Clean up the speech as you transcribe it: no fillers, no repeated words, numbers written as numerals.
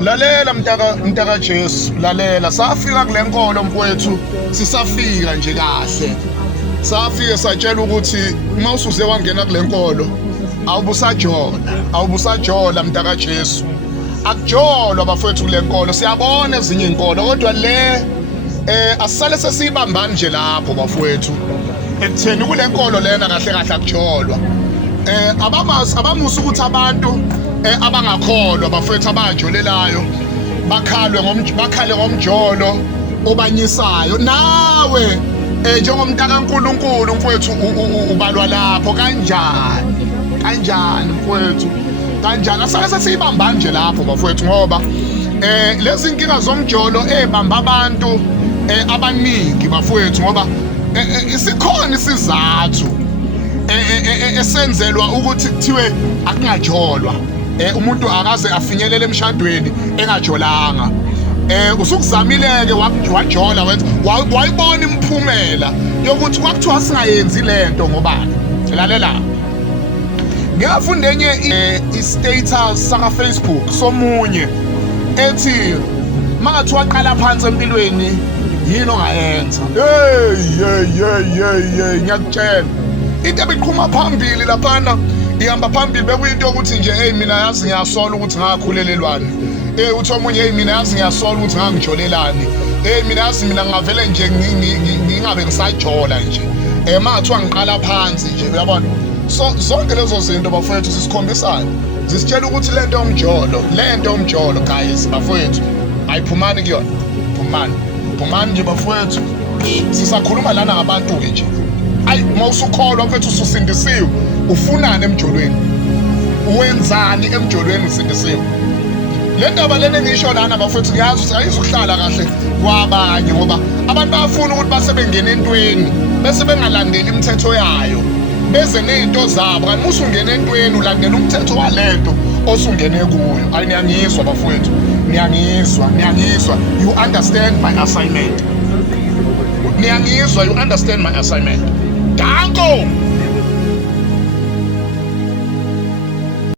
Lalela mntaka Jesu, lalela safika kule nkolo mfowethu, sisafika nje kahle. Safike satshela ukuthi uma usuze wangena kule nkolo awubusajola mntaka Jesu. Akujolwa bafowethu kule nkolo, siyabona ezinye inkolo kodwa le asisale sesibambani nje lapho bafowethu. Ekutheni kule nkolo lena kahle kahle akujolwa. Abamusa ukuthi abantu abangakholwa bafowethu abajolelayo bakhale ngomjolo obanyisayo. Nawe njengomntaka kaNkulunkulu mfowethu ubalwa lapho kanjani mfowethu, kanjani? Asale sesibambani nje lapho bafowethu ngoba lezi inkinga zomjolo ebamba abantu abaningi bafowethu ngoba isikhona isizathu esenzelwa ukuthi kuthiwe akungajolwa. Umuntu akaze afinyelele emshadweni engajolanga. Usukuzamile-ke wajola wayibona imiphumela yokuthi kwakuthiwa singayenzi lento ngobani. Lalela, ngiyafunda enye i-status saka-Facebook somunye ethi mangathi waqala phansi empilweni yini ongayenza. Hey, ngiyakutshela into ebiqhuma phambili laphana ihamba phambili bekuyinto yokuthi nje mina yazi ngiyasola ukuthi ngakhulelelwani. Uthi omunye mina yazi ngiyasola ukuthi ngangijolelani. Mina yazi mina ngavele nje ngingabe ngisajola nje. Mangathiwa ngiqala phansi nje uyabona. So zonke lezo zinto bafowethu sisikhombisana zisitshela ukuthi lento yomjolo guys bafowethu ayiphumani kuyona. Phumani nje bafowethu, sisakhuluma lana ngabantu-ke nje. Uma usukholwa mfethu ususindisiwe, ufunani emjolweni? Wenzani emjolweni usindisiwe? Le ndaba lena engisho lana bafethu ngiyazi ukuthi ayizuhlala kahle kwabanye ngoba abantu bafuna ukuthi basebengena entweni bese bengalandeli imithetho yayo, beze nezinto zabo. Kanti usungena entweni ulandela umthetho walento osungene kuyo. Niyangizwa bafethu, niyangizwa. You understand my assignment? Niyangizwa, you understand my assignment? Danko!